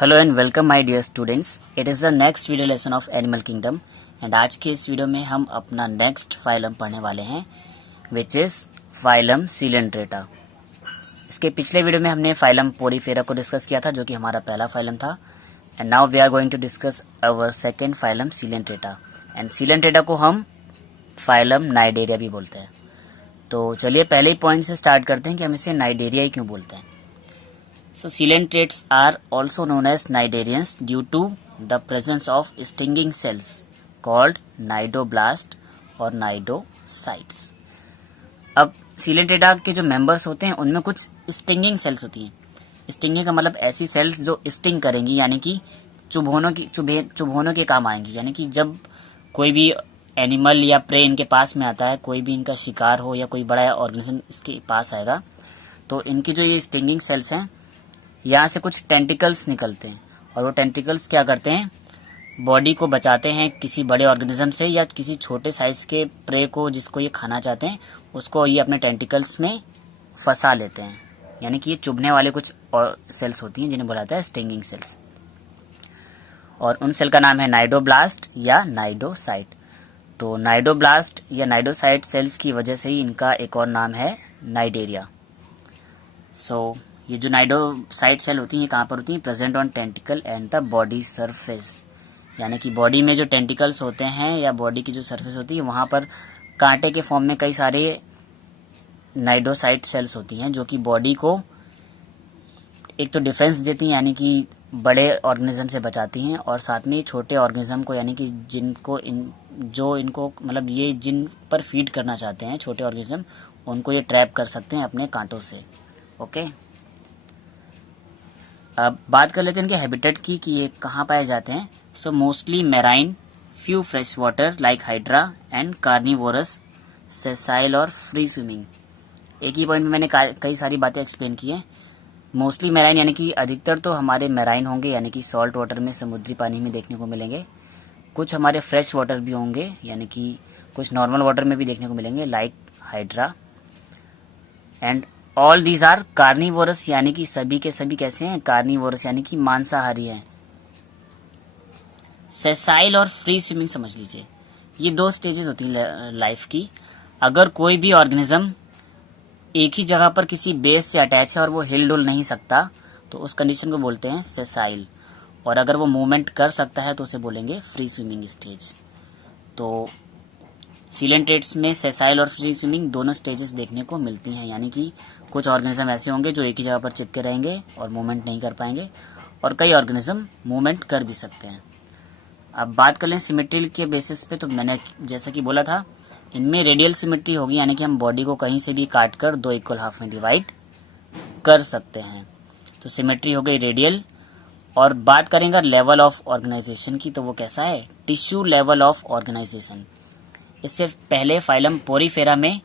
Hello and welcome my dear students. It is the next video lesson of animal kingdom and आज के इस video में हम अपना नेक्स्ट फाइलम पढ़ने वाले हैं विच इज़ फाइलम सीलेंट्रेटा। इसके पिछले वीडियो में हमने फाइलम पोरीफेरा को डिस्कस किया था जो कि हमारा पहला फाइलम था and now we are going to discuss our second phylum coelenterata and coelenterata को हम फाइलम नाइडेरिया भी बोलते हैं। तो चलिए पहले ही पॉइंट से स्टार्ट करते हैं कि हम इसे नाइडेरिया ही क्यों बोलते हैं। So coelentrates are also known as cnidarians due to the presence of stinging cells called cnidoblast और cnidocytes। अब सीलेंट्रेटा के जो मेंबर्स होते हैं उनमें कुछ स्टिंगिंग सेल्स होती हैं। स्टिंगिंग का मतलब ऐसी सेल्स जो स्टिंग करेंगी यानी कि चुभोनों के काम आएंगी। यानी कि जब कोई भी एनिमल या प्रे इनके पास में आता है, कोई भी इनका शिकार हो या कोई बड़ा ऑर्गेनिज्म इसके पास आएगा तो इनकी जो ये स्टिंगिंग सेल्स हैं यहाँ से कुछ टेंटिकल्स निकलते हैं और वो टेंटिकल्स क्या करते हैं, बॉडी को बचाते हैं किसी बड़े ऑर्गेनिज्म से या किसी छोटे साइज के प्रे को जिसको ये खाना चाहते हैं उसको ये अपने टेंटिकल्स में फंसा लेते हैं। यानी कि ये चुभने वाले कुछ और सेल्स होती हैं जिन्हें बोला जाता है स्टिंगिंग सेल्स और उन सेल का नाम है नाइडोब्लास्ट या नाइडोसाइट। तो नाइडोब्लास्ट या नाइडोसाइट सेल्स की वजह से ही इनका एक और नाम है नाइडेरिया। ये जो नाइडोसाइट सेल होती हैं कहाँ पर होती हैं, present on tentacle and the body surface. यानी कि बॉडी में जो टेंटिकल्स होते हैं या बॉडी की जो सरफेस होती है वहाँ पर कांटे के फॉर्म में कई सारे नाइडोसाइट सेल्स होती हैं जो कि बॉडी को एक तो डिफेंस देती हैं यानी कि बड़े ऑर्गेनिज्म से बचाती हैं और साथ में छोटे ऑर्गेनिज्म को यानी कि इनको मतलब ये जिन पर फीड करना चाहते हैं छोटे ऑर्गेनिज्म उनको ये ट्रैप कर सकते हैं अपने कांटों से। ओके, अब बात कर लेते हैं इनके हैबिटेट की कि ये कहाँ पाए जाते हैं। So mostly marine, few fresh water like hydra and carnivorous, sessile और फ्री स्विमिंग। एक ही पॉइंट में मैंने कई सारी बातें एक्सप्लेन की हैं। मोस्टली मैराइन यानी कि अधिकतर तो हमारे मैराइन होंगे यानी कि सॉल्ट वाटर में समुद्री पानी में देखने को मिलेंगे। कुछ हमारे फ्रेश वाटर भी होंगे यानी कि कुछ नॉर्मल वाटर में भी देखने को मिलेंगे like hydra and all these are carnivorous यानी कि सभी के सभी कैसे हैं, कार्निवोरस यानी कि मांसाहारी हैं। सेसाइल और फ्री स्विमिंग समझ लीजिए, ये दो स्टेजेस होती हैं लाइफ की। अगर कोई भी ऑर्गेनिज्म एक ही जगह पर किसी बेस से अटैच है और वो हिल डुल नहीं सकता तो उस कंडीशन को बोलते हैं सेसाइल, और अगर वो मूवमेंट कर सकता है तो उसे बोलेंगे फ्री स्विमिंग स्टेज। तो सीलेंट्रेट्स में सेसाइल और फ्री स्विमिंग दोनों स्टेजेस देखने को मिलती हैं। यानी कि कुछ ऑर्गेनिज्म ऐसे होंगे जो एक ही जगह पर चिपके रहेंगे और मूवमेंट नहीं कर पाएंगे और कई ऑर्गेनिज्म मूवमेंट कर भी सकते हैं। अब बात कर लें सिमेट्री के बेसिस पे, तो मैंने जैसा कि बोला था इनमें रेडियल सिमेट्री होगी यानी कि हम बॉडी को कहीं से भी काट कर दो इक्वल हाफ में डिवाइड कर सकते हैं। तो सिमेट्री हो गई रेडियल। और बात करेंगे लेवल ऑफ ऑर्गेनाइजेशन की, तो वो कैसा है, टिश्यू लेवल ऑफ ऑर्गेनाइजेशन। इससे पहले फाइलम पोरीफेरा में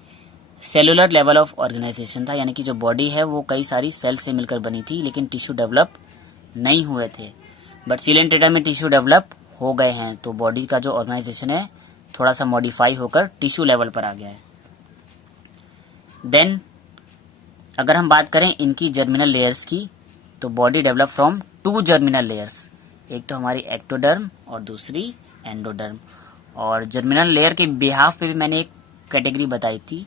सेलुलर लेवल ऑफ ऑर्गेनाइजेशन था यानी कि जो बॉडी है वो कई सारी सेल से मिलकर बनी थी लेकिन टिश्यू डेवलप नहीं हुए थे। बट सीलेंट्रेटा में टिश्यू डेवलप हो गए हैं तो बॉडी का जो ऑर्गेनाइजेशन है थोड़ा सा मॉडिफाई होकर टिश्यू लेवल पर आ गया है। देन अगर हम बात करें इनकी जर्मिनल लेयर्स की तो body develop from two germinal layers, एक तो हमारी एक्टोडर्म और दूसरी एंडोडर्म। और जर्मिनल लेयर के बिहाफ पे भी मैंने एक कैटेगरी बताई थी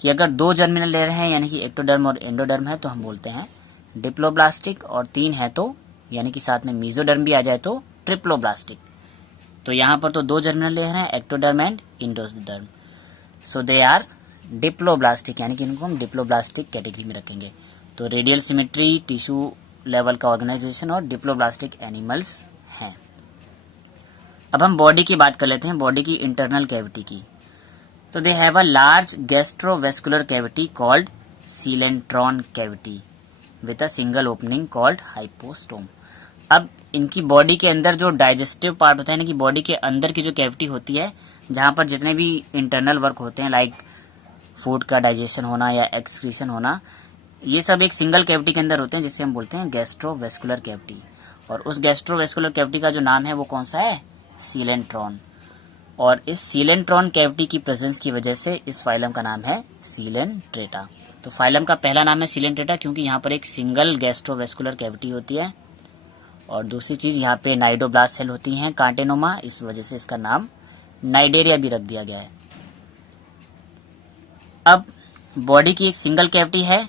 कि अगर दो जर्मिनल लेयर हैं यानी कि एक्टोडर्म और एंडोडर्म है तो हम बोलते हैं डिप्लोब्लास्टिक, और तीन है तो यानी कि साथ में मीजोडर्म भी आ जाए तो ट्रिप्लोब्लास्टिक। तो यहाँ पर तो दो जर्मिनल लेयर हैं ectoderm and endoderm, so they are diploblastic यानी कि इनको हम डिप्लोब्लास्टिक कैटेगरी में रखेंगे। तो रेडियल सिमेट्री, टिश्यू लेवल का ऑर्गेनाइजेशन और डिप्लोब्लास्टिक एनिमल्स हैं। अब हम बॉडी की बात कर लेते हैं, बॉडी की इंटरनल कैविटी की। तो they have a large gastrovascular cavity called coelenteron cavity with a single opening called hypostome. अब इनकी बॉडी के अंदर जो डाइजेस्टिव पार्ट होता है यानी कि बॉडी के अंदर की जो कैविटी होती है जहाँ पर जितने भी इंटरनल वर्क होते हैं लाइक फूड का डाइजेशन होना या एक्सक्रीशन होना, ये सब एक सिंगल कैविटी के अंदर होते हैं जिसे हम बोलते हैं गैस्ट्रोवेस्कुलर कैविटी। और उस गैस्ट्रोवेस्कुलर कैविटी का जो नाम है वो कौन सा है, सीलेंट्रॉन। और इस सीलेंट्रॉन कैविटी की प्रेजेंस की वजह से इस फाइलम का नाम है सीलेंट्रेटा। तो फाइलम का पहला नाम है सीलेंट्रेटा क्योंकि यहाँ पर एक सिंगल गैस्ट्रोवेस्कुलर कैविटी होती है और दूसरी चीज़ यहाँ पे नाइडोब्लास्ट सेल होती हैं कांटेनोमा, इस वजह से इसका नाम नाइडेरिया भी रख दिया गया है। अब बॉडी की एक सिंगल कैविटी है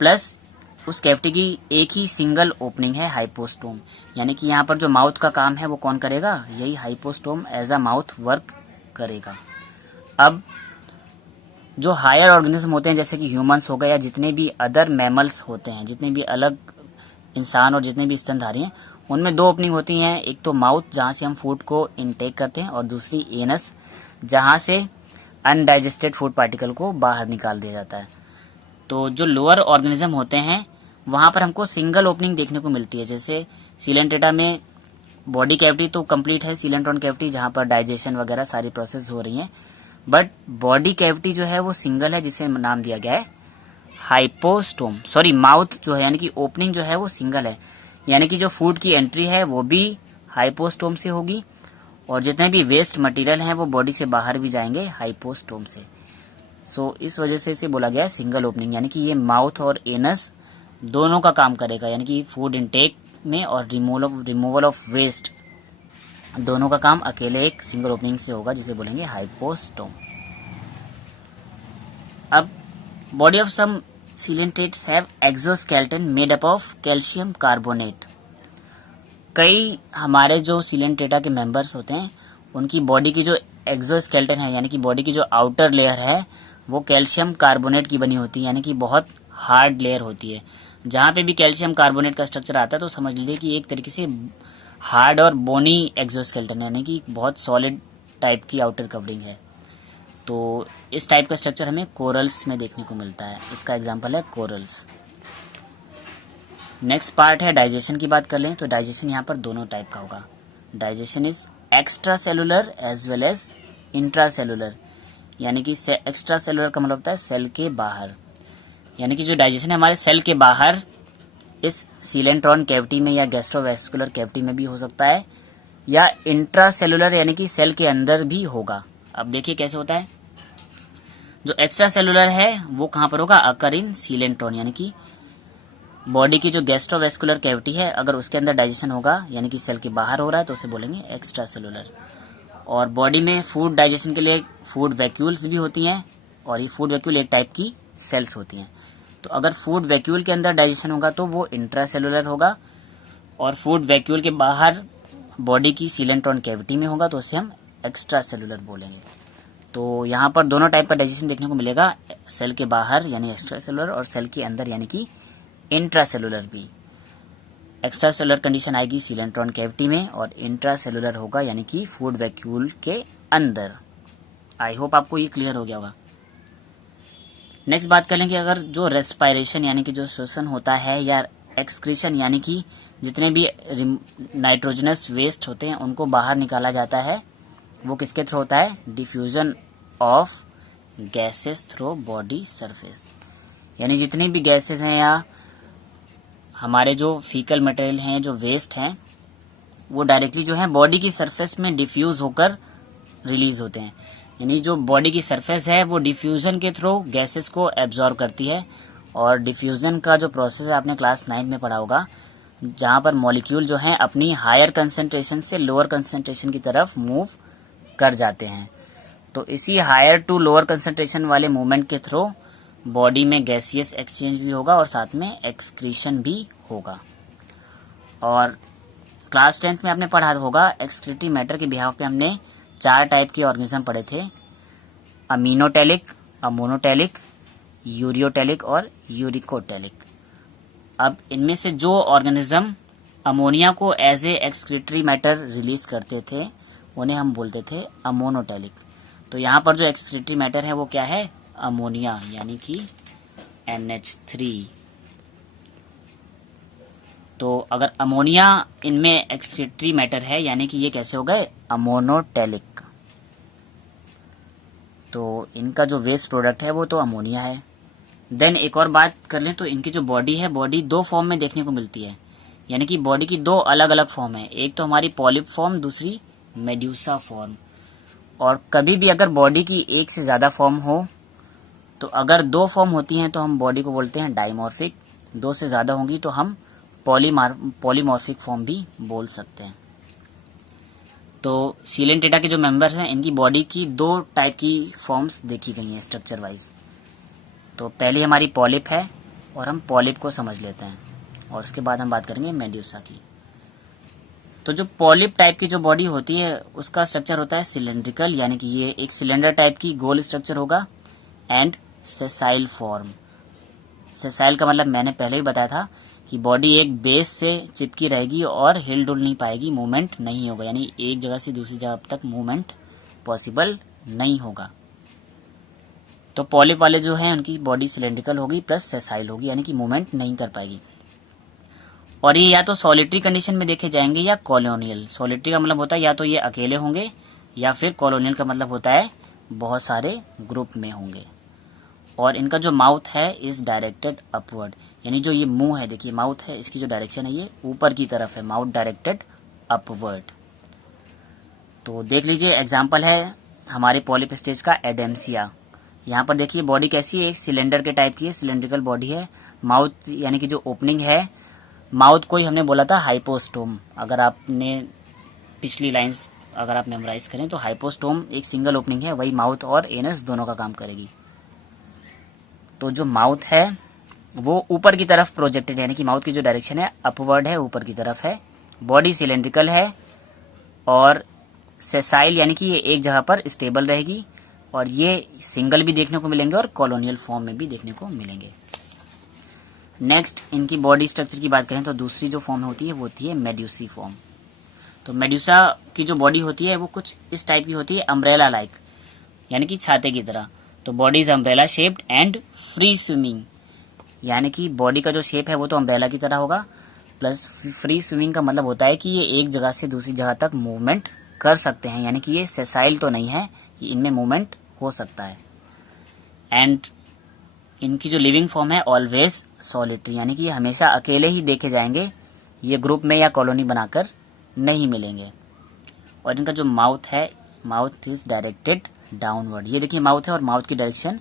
प्लस उस कैविटी की एक ही सिंगल ओपनिंग है हाइपोस्टोम, यानी कि यहाँ पर जो माउथ का काम है वो कौन करेगा, यही hypostome as a mouth work करेगा। अब जो हायर ऑर्गेनिज्म होते हैं जैसे कि ह्यूमंस हो गए या जितने भी अदर मैमल्स होते हैं, जितने भी अलग इंसान और जितने भी स्तनधारी हैं, उनमें दो ओपनिंग होती हैं, एक तो माउथ जहाँ से हम फूड को इनटेक करते हैं और दूसरी एनस जहाँ से अनडाइजेस्टेड फूड पार्टिकल को बाहर निकाल दिया जाता है। तो जो लोअर ऑर्गेनिज्म होते हैं वहाँ पर हमको सिंगल ओपनिंग देखने को मिलती है। जैसे सीलेंट्रेटा में बॉडी कैविटी तो कंप्लीट है, सीलेंट्रॉन कैविटी जहाँ पर डाइजेशन वगैरह सारी प्रोसेस हो रही हैं, बट बॉडी कैविटी जो है वो सिंगल है जिसे नाम दिया गया है हाइपोस्टोम। सॉरी, माउथ जो है यानी कि ओपनिंग जो है वो सिंगल है, यानी कि जो फूड की एंट्री है वो भी हाइपोस्टोम से होगी और जितने भी वेस्ट मटेरियल हैं वो बॉडी से बाहर भी जाएंगे हाइपोस्टोम से। सो इस वजह से इसे बोला गया है सिंगल ओपनिंग, यानी कि ये माउथ और एनस दोनों का काम करेगा, यानी कि फूड इनटेक में और रिमूवल ऑफ वेस्ट दोनों का काम अकेले एक सिंगल ओपनिंग से होगा जिसे बोलेंगे हाइपोस्टोम। अब body of some coelenterates have exoskeleton made up of calcium carbonate. कई हमारे जो सीलेंट्रेटा के मेंबर्स होते हैं उनकी बॉडी की जो एक्सोस्केलेटन है यानी कि बॉडी की जो आउटर लेयर है वो कैल्शियम कार्बोनेट की बनी होती है, यानी कि बहुत हार्ड लेयर होती है। जहाँ पे भी कैल्शियम कार्बोनेट का स्ट्रक्चर आता है तो समझ लीजिए कि एक तरीके से हार्ड और बोनी एक्सोस्केलेटन है, यानी कि बहुत सॉलिड टाइप की आउटर कवरिंग है। तो इस टाइप का स्ट्रक्चर हमें कोरल्स में देखने को मिलता है, इसका एग्जांपल है कोरल्स। नेक्स्ट पार्ट है डाइजेशन की बात कर लें तो डाइजेशन यहाँ पर दोनों टाइप का होगा। Digestion is extra cellular as well as intra cellular, यानी कि एक्स्ट्रा सेलुलर का मतलब होता है सेल के बाहर, यानी कि जो डाइजेशन है हमारे सेल के बाहर इस सीलेंट्रॉन कैविटी में या गैस्ट्रोवेस्कुलर कैविटी में भी हो सकता है या इंट्रा सेलुलर यानी कि सेल के अंदर भी होगा। अब देखिए कैसे होता है। जो एक्स्ट्रा सेलुलर है वो कहाँ पर होगा, अकर इन सीलेंट्रॉन, यानी कि बॉडी की जो गैस्ट्रोवेस्कुलर कैविटी है अगर उसके अंदर डाइजेशन होगा यानी कि सेल के बाहर हो रहा है तो उसे बोलेंगे एक्स्ट्रा सेलुलर। और बॉडी में फूड डाइजेशन के लिए फूड वैक्यूल्स भी होती हैं और ये फूड वैक्यूल एक टाइप की सेल्स होती हैं। तो अगर फूड वैक्यूल के अंदर डाइजेशन होगा तो वो इंट्रा सेलुलर होगा और फूड वैक्यूल के बाहर बॉडी की सीलेंट्रॉन कैविटी में होगा तो उसे हम एक्स्ट्रा सेलुलर बोलेंगे। तो यहाँ पर दोनों टाइप का डाइजेशन देखने को मिलेगा, सेल के बाहर यानी एक्स्ट्रा सेलुलर और सेल के अंदर यानी कि इंट्रा सेलुलर भी। एक्स्ट्रा सेलुलर कंडीशन आएगी सीलेंट्रॉन कैविटी में और इंट्रा सेलुलर होगा यानी कि फूड वैक्यूल के अंदर। आई होप आपको ये क्लियर हो गया होगा। नेक्स्ट बात कर लेंगे अगर जो रेस्पायरेशन यानी कि जो श्वसन होता है या एक्सक्रीशन यानी कि जितने भी नाइट्रोजनस वेस्ट होते हैं उनको बाहर निकाला जाता है, वो किसके थ्रू होता है, diffusion of gases through body surface. यानी जितनी भी गैसेस हैं या हमारे जो फीकल मटेरियल हैं जो वेस्ट हैं वो डायरेक्टली जो है बॉडी की सरफेस में डिफ्यूज होकर रिलीज होते हैं। यानी जो बॉडी की सरफेस है वो डिफ्यूजन के थ्रू गैसेस को एब्जॉर्ब करती है और डिफ्यूजन का जो प्रोसेस है आपने क्लास 9 में पढ़ा होगा, जहाँ पर मॉलिक्यूल जो हैं अपनी हायर कंसंट्रेशन से लोअर कंसंट्रेशन की तरफ मूव कर जाते हैं। तो इसी हायर टू लोअर कंसंट्रेशन वाले मूवमेंट के थ्रू बॉडी में गैसियस एक्सचेंज भी होगा और साथ में एक्सक्रीशन भी होगा। और क्लास 10th में आपने पढ़ा होगा एक्सक्रीटरी मैटर के बिहाफ पे हमने 4 टाइप के ऑर्गेनिज्म पढ़े थे, अमीनोटैलिक, अमोनोटैलिक, यूरियोटैलिक और यूरिकोटैलिक। अब इनमें से जो ऑर्गेनिज्म अमोनिया को as a excretory matter release करते थे उन्हें हम बोलते थे अमोनोटैलिक। तो यहाँ पर जो एक्सक्रीटरी मैटर है वो क्या है, अमोनिया यानी कि NH3। तो अगर अमोनिया इनमें एक्सक्रीटरी मैटर है यानी कि ये कैसे हो गए, अमोनोटैलिक। तो इनका जो वेस्ट प्रोडक्ट है वो तो अमोनिया है। देन एक और बात कर लें तो इनकी जो बॉडी है, बॉडी 2 फॉर्म में देखने को मिलती है, यानी कि बॉडी की 2 अलग अलग फॉर्म है, एक तो हमारी पॉलिप फॉर्म, दूसरी मेड्यूसा फॉर्म। और कभी भी अगर बॉडी की एक से ज़्यादा फॉर्म हो तो अगर 2 फॉर्म होती हैं तो हम बॉडी को बोलते हैं डाइमॉर्फिक, 2 से ज़्यादा होंगी तो हम पॉलीमॉर्फिक फॉर्म भी बोल सकते हैं। तो सीलेंट्रेटा के जो मेंबर्स हैं इनकी बॉडी की 2 टाइप की फॉर्म्स देखी गई हैं स्ट्रक्चर वाइज। तो पहली हमारी पॉलिप है और हम पॉलिप को समझ लेते हैं और उसके बाद हम बात करेंगे मेड्यूसा की। तो जो पॉलिप टाइप की जो बॉडी होती है उसका स्ट्रक्चर होता है सिलेंड्रिकल, यानी कि ये एक सिलेंडर टाइप की गोल स्ट्रक्चर होगा, एंड सेसाइल फॉर्म। सेसाइल का मतलब मैंने पहले ही बताया था कि बॉडी एक बेस से चिपकी रहेगी और हिल डुल नहीं पाएगी, मूवमेंट नहीं होगा, यानी एक जगह से दूसरी जगह तक मूवमेंट पॉसिबल नहीं होगा। तो पॉलिप वाले जो हैं उनकी बॉडी सिलेंड्रिकल होगी प्लस सेसाइल होगी, यानी कि मूवमेंट नहीं कर पाएगी। और ये या तो सॉलिटरी कंडीशन में देखे जाएंगे या कॉलोनियल। सॉलिटरी का मतलब होता है या तो ये अकेले होंगे, या फिर कॉलोनियल का मतलब होता है बहुत सारे ग्रुप में होंगे। और इनका जो माउथ है इज डायरेक्टेड अपवर्ड, यानी जो ये मुंह है, देखिए माउथ है, इसकी जो डायरेक्शन है ये ऊपर की तरफ है, माउथ डायरेक्टेड अपवर्ड। तो देख लीजिए एग्जाम्पल है हमारे पॉलिप स्टेज का एडेम्सिया। यहाँ पर देखिए बॉडी कैसी है, एक सिलेंडर के टाइप की है, सिलेंड्रिकल बॉडी है। माउथ यानी कि जो ओपनिंग है, माउथ को ही हमने बोला था हाइपोस्टोम। अगर आपने पिछली लाइंस अगर आप मेमोराइज करें तो हाइपोस्टोम एक सिंगल ओपनिंग है, वही माउथ और एनस दोनों का काम करेगी। तो जो माउथ है वो ऊपर की तरफ प्रोजेक्टेड, यानी कि माउथ की जो डायरेक्शन है अपवर्ड है, ऊपर की तरफ है। बॉडी सिलेंड्रिकल है और सेसाइल, यानी कि ये एक जगह पर स्टेबल रहेगी। और ये सिंगल भी देखने को मिलेंगे और कॉलोनियल फॉर्म में भी देखने को मिलेंगे। नेक्स्ट इनकी बॉडी स्ट्रक्चर की बात करें तो दूसरी जो फॉर्म होती है वो होती है मेड्यूसी फॉर्म। तो मेड्यूसा की जो बॉडी होती है वो कुछ इस टाइप की होती है, अम्ब्रेला लाइक, यानी कि छाते की तरह। तो body is umbrella shaped and free swimming, यानी कि बॉडी का जो शेप है वो तो अम्ब्रेला की तरह होगा, प्लस फ्री स्विमिंग का मतलब होता है कि ये एक जगह से दूसरी जगह तक मूवमेंट कर सकते हैं, यानी कि ये सेसाइल तो नहीं है, कि इनमें मूवमेंट हो सकता है। एंड इनकी जो लिविंग फॉर्म है ऑलवेज सॉलिटरी, यानी कि ये हमेशा अकेले ही देखे जाएंगे, ये ग्रुप में या कॉलोनी बनाकर नहीं मिलेंगे। और इनका जो माउथ है, माउथ इज डायरेक्टेड डाउनवर्ड। ये देखिए माउथ है और माउथ की डायरेक्शन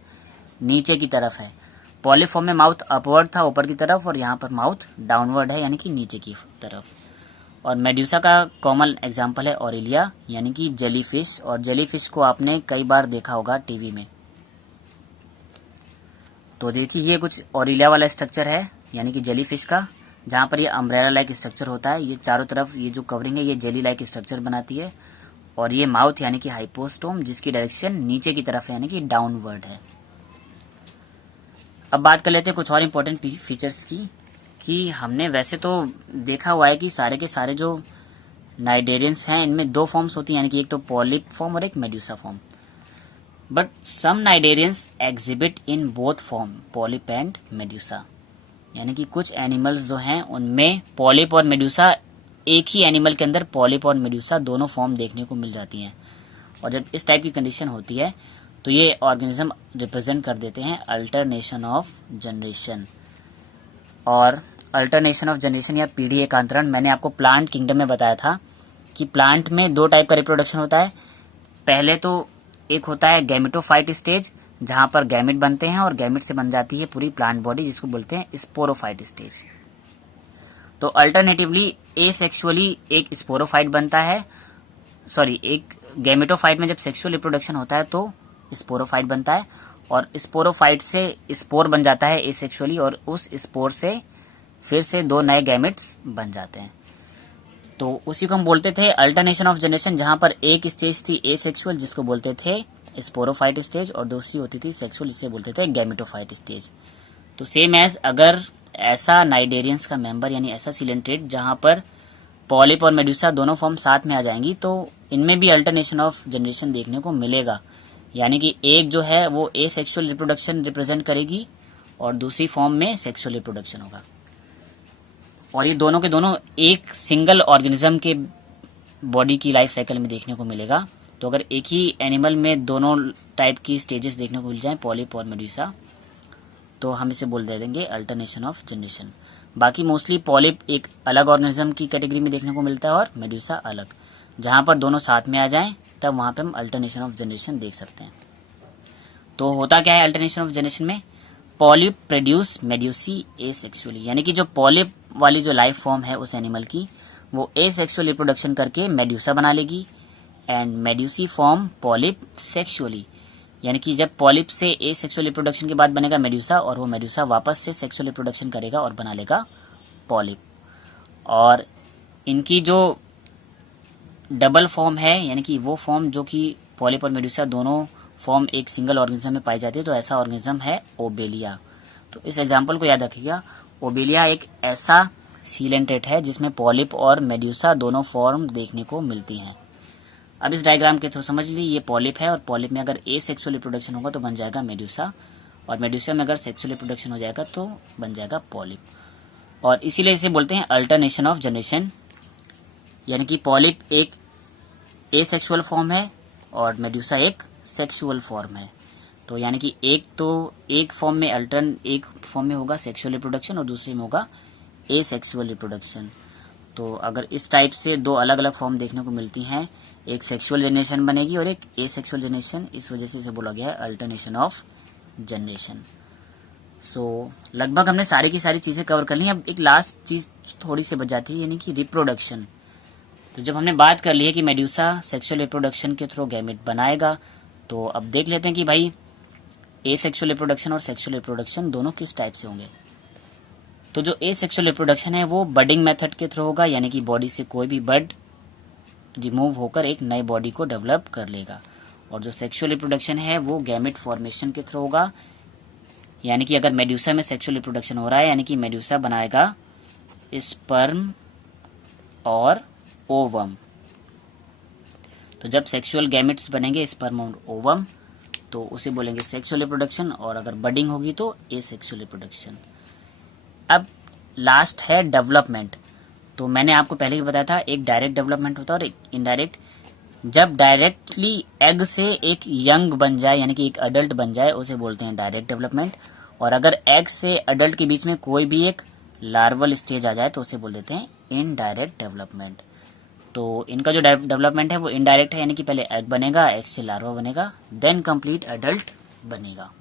नीचे की तरफ है। पॉलिप फॉर्म में माउथ अपवर्ड था, ऊपर की तरफ, और यहाँ पर माउथ डाउनवर्ड है, यानी कि नीचे की तरफ। और मेड्यूसा का कॉमन एग्जाम्पल है ऑरिलिया, यानी कि जेलीफिश। और जेलीफिश को आपने कई बार देखा होगा टीवी में। तो देखिए ये कुछ ऑरिलिया वाला स्ट्रक्चर है, यानी कि जेलीफिश का, जहाँ पर ये अम्ब्रेला लाइक स्ट्रक्चर होता है। ये चारों तरफ ये जो कवरिंग है ये जेली लाइक स्ट्रक्चर बनाती है। और ये माउथ यानी कि हाइपोस्टोम, जिसकी डायरेक्शन नीचे की तरफ है, यानी कि डाउनवर्ड है। अब बात कर लेते हैं कुछ और इम्पोर्टेंट फीचर्स की, कि हमने वैसे तो देखा हुआ है कि सारे के सारे जो नाइडेरियंस हैं इनमें 2 फॉर्म्स होती हैं, यानी कि एक तो पॉलिप फॉर्म और एक medusa form. But some cnidarians exhibit in both form, polyp and medusa, यानी कि कुछ एनिमल्स जो हैं उनमें पॉलिप और मेड्यूसा, एक ही एनिमल के अंदर पॉलिप और मेड्यूसा दोनों फॉर्म देखने को मिल जाती हैं। और जब इस टाइप की कंडीशन होती है तो ये ऑर्गेनिज्म रिप्रेजेंट कर देते हैं अल्टरनेशन ऑफ जनरेशन। और अल्टरनेशन ऑफ जनरेशन या पीढ़ी एकांतरण, मैंने आपको प्लांट किंगडम में बताया था कि प्लांट में 2 टाइप का रिप्रोडक्शन होता है। पहले तो एक होता है गैमेटोफाइट स्टेज, जहां पर गैमेट बनते हैं और गैमेट से बन जाती है पूरी प्लांट बॉडी, जिसको बोलते हैं स्पोरोफाइट स्टेज। तो अल्टरनेटिवली एसेक्सुअली एक स्पोरोफाइट बनता है, सॉरी एक गैमेटोफाइट में जब सेक्सुअल रिप्रोडक्शन होता है तो स्पोरोफाइट बनता है, और स्पोरोफाइट से स्पोर बन जाता है एसेक्सुअली, और उस स्पोर से फिर से 2 नए गैमेट्स बन जाते हैं। तो उसी को हम बोलते थे अल्टरनेशन ऑफ जनरेशन, जहां पर एक स्टेज थी एसेक्सुअल जिसको बोलते थे स्पोरोफाइट स्टेज, और दूसरी होती थी सेक्सुअल जिसे बोलते थे गैमेटोफाइट स्टेज। तो सेम एज अगर ऐसा नाइडेरियंस का मेंबर, यानी ऐसा सिलेंट्रेट जहां पर पॉलिप और मेड्यूसा दोनों फॉर्म साथ में आ जाएंगी, तो इनमें भी अल्टरनेशन ऑफ जनरेशन देखने को मिलेगा, यानी कि एक जो है वो एसेक्सुअल रिप्रोडक्शन रिप्रेजेंट करेगी और दूसरी फॉर्म में सेक्सुअल रिप्रोडक्शन होगा। और ये दोनों के दोनों एक सिंगल ऑर्गेनिज्म के बॉडी की लाइफ साइकिल में देखने को मिलेगा। तो अगर एक ही एनिमल में दोनों टाइप की स्टेजेस देखने को मिल जाएं, पॉलिप और मेड्यूसा, तो हम इसे बोल दे देंगे अल्टरनेशन ऑफ जनरेशन। बाकी मोस्टली पॉलिप एक अलग ऑर्गेनिज्म की कैटेगरी में देखने को मिलता है और मेड्यूसा अलग, जहां पर दोनों साथ में आ जाएं तब वहां पे हम अल्टरनेशन ऑफ जनरेशन देख सकते हैं। तो होता क्या है अल्टरनेशन ऑफ जनरेशन में, पॉलिप प्रोड्यूस मेड्यूसी एसेक्सुअली, यानी कि जो पॉलिप वाली जो लाइफ फॉर्म है उस एनिमल की, वो एसेक्सुअल रिप्रोडक्शन करके मेड्यूसा बना लेगी and medusae form polyp sexually, यानी कि जब पॉलिप से एसेक्सुअल रिप्रोडक्शन के बाद बनेगा मेड्यूसा और वो मेड्यूसा वापस से सेक्सुअल रिप्रोडक्शन करेगा और बना लेगा पॉलिप। और इनकी जो डबल फॉर्म है, यानी कि वो फॉर्म जो कि पॉलिप और मेड्यूसा दोनों फॉर्म एक सिंगल ऑर्गेनिज्म में पाई जाती है, तो ऐसा ऑर्गेनिज्म है ओबेलिया। तो इस एग्जाम्पल को याद रखिएगा, ओबेलिया एक ऐसा सीलेंट्रेट है जिसमें पॉलिप और मेड्यूसा दोनों फॉर्म देखने को मिलती हैं। अब इस डायग्राम के थ्रू समझ लीजिए, ये पॉलिप है और पॉलिप में अगर एसेक्सुअल रिप्रोडक्शन होगा तो बन जाएगा मेड्यूसा, और मेड्यूसा में अगर सेक्सुअल रिप्रोडक्शन हो जाएगा तो बन जाएगा पॉलिप। और इसीलिए इसे बोलते हैं अल्टरनेशन ऑफ जनरेशन, यानी कि पॉलिप एक एसेक्सुअल फॉर्म है और मेड्यूसा एक सेक्सुअल फॉर्म है। तो यानी कि एक फॉर्म में होगा सेक्सुअल रिप्रोडक्शन और दूसरे में होगा एसेक्सुअल रिप्रोडक्शन। तो अगर इस टाइप से दो अलग अलग फॉर्म देखने को मिलती हैं, एक सेक्सुअल जनरेशन बनेगी और एक एसेक्सुअल जनरेशन, इस वजह से इसे बोला गया है अल्टरनेशन ऑफ जनरेशन। सो लगभग हमने सारी की सारी चीज़ें कवर कर ली। अब एक लास्ट चीज़ थोड़ी सी बच जाती है, यानी कि रिप्रोडक्शन। तो जब हमने बात कर ली है कि मेड्यूसा सेक्सुअल रिप्रोडक्शन के थ्रू गैमेट बनाएगा, तो अब देख लेते हैं कि भाई एसेक्सुअल रिप्रोडक्शन और सेक्सुअल रिप्रोडक्शन दोनों किस टाइप से होंगे। तो जो एसेक्सुअल रिप्रोडक्शन है वो बडिंग मेथड के थ्रू होगा, यानी कि बॉडी से कोई भी बड रिमूव होकर एक नई बॉडी को डेवलप कर लेगा। और जो सेक्सुअल रिप्रोडक्शन है वो गैमेट फॉर्मेशन के थ्रू होगा, यानी कि अगर मेड्यूसा में सेक्सुअल रिप्रोडक्शन हो रहा है, यानी कि मेड्यूसा बनाएगा स्पर्म और ओवम। तो जब सेक्सुअल गैमेट्स बनेंगे स्पर्म और ओवम, तो उसे बोलेंगे सेक्सुअल रिप्रोडक्शन, और अगर बडिंग होगी तो एसेक्सुअल रिप्रोडक्शन। अब लास्ट है डेवलपमेंट। तो मैंने आपको पहले ही बताया था, एक डायरेक्ट डेवलपमेंट होता है और एक इनडायरेक्ट। जब डायरेक्टली एग से एक यंग बन जाए, यानी कि एक अडल्ट बन जाए, उसे बोलते हैं डायरेक्ट डेवलपमेंट। और अगर एग से अडल्ट के बीच में कोई भी एक लार्वल स्टेज आ जाए तो उसे बोल देते हैं इनडायरेक्ट डेवलपमेंट। तो इनका जो डेवलपमेंट है वो इनडायरेक्ट है, यानी कि पहले एग बनेगा, एग से लार्वा बनेगा, देन कंप्लीट अडल्ट बनेगा।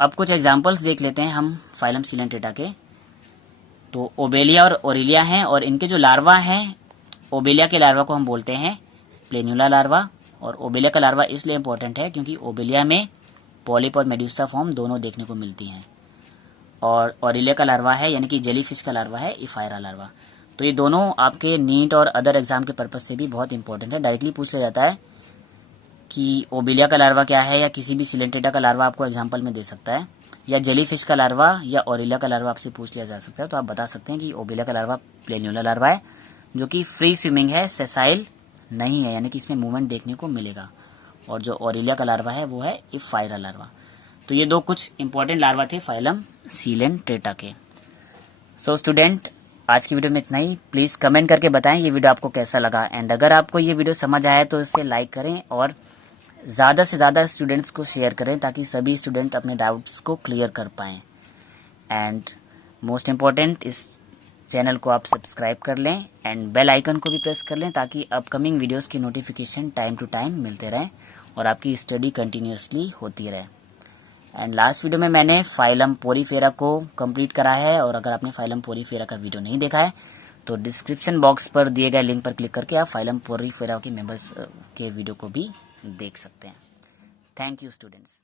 अब कुछ एग्जांपल्स देख लेते हैं हम फाइलम सीलेंट्रेटा के। तो ओबेलिया और ओरिलिया हैं, और इनके जो लार्वा हैं, ओबेलिया के लार्वा को हम बोलते हैं प्लेन्युला लार्वा। और ओबेलिया का लार्वा इसलिए इंपॉर्टेंट है क्योंकि ओबेलिया में पॉलिप और मेड्यूसा फॉर्म दोनों देखने को मिलती हैं। और ओरिलिया का लार्वा है, यानी कि जेलीफिश का लार्वा है इफायरा लार्वा। तो ये दोनों आपके नीट और अदर एग्जाम के पर्पज से भी बहुत इंपॉर्टेंट है। डायरेक्टली पूछ लिया जाता है कि ओबेलिया का लार्वा क्या है, या किसी भी सिलेंट्रेटा का लार्वा आपको एग्जाम्पल में दे सकता है, या जेलीफिश का लार्वा या ओरिलिया का लार्वा आपसे पूछ लिया जा सकता है। तो आप बता सकते हैं कि ओबेलिया का लार्वा प्लेन्युला लार्वा है, जो कि फ्री स्विमिंग है, सेसाइल नहीं है, यानी कि इसमें मूवमेंट देखने को मिलेगा। और जो ओरिलिया का लार्वा है वो है इफायरा लार्वा। तो ये दो कुछ इंपॉर्टेंट लार्वा थे फाइलम सीलेंट्रेटा के। सो स्टूडेंट, आज की वीडियो में इतना ही। प्लीज़ कमेंट करके बताएं ये वीडियो आपको कैसा लगा, एंड अगर आपको ये वीडियो समझ आया तो इसे लाइक करें और ज़्यादा से ज़्यादा स्टूडेंट्स को शेयर करें, ताकि सभी स्टूडेंट अपने डाउट्स को क्लियर कर पाएँ। एंड मोस्ट इम्पॉर्टेंट, इस चैनल को आप सब्सक्राइब कर लें एंड बेल आइकन को भी प्रेस कर लें, ताकि अपकमिंग वीडियोस की नोटिफिकेशन टाइम टू टाइम मिलते रहें और आपकी स्टडी कंटिन्यूसली होती रहे। एंड लास्ट वीडियो में मैंने फाइलम पोरीफेरा को कंप्लीट करा है, और अगर आपने फाइलम पोरीफेरा का वीडियो नहीं देखा है तो डिस्क्रिप्शन बॉक्स पर दिए गए लिंक पर क्लिक करके आप फाइलम पोरीफेरा के मेंबर्स के वीडियो को भी देख सकते हैं। Thank you students.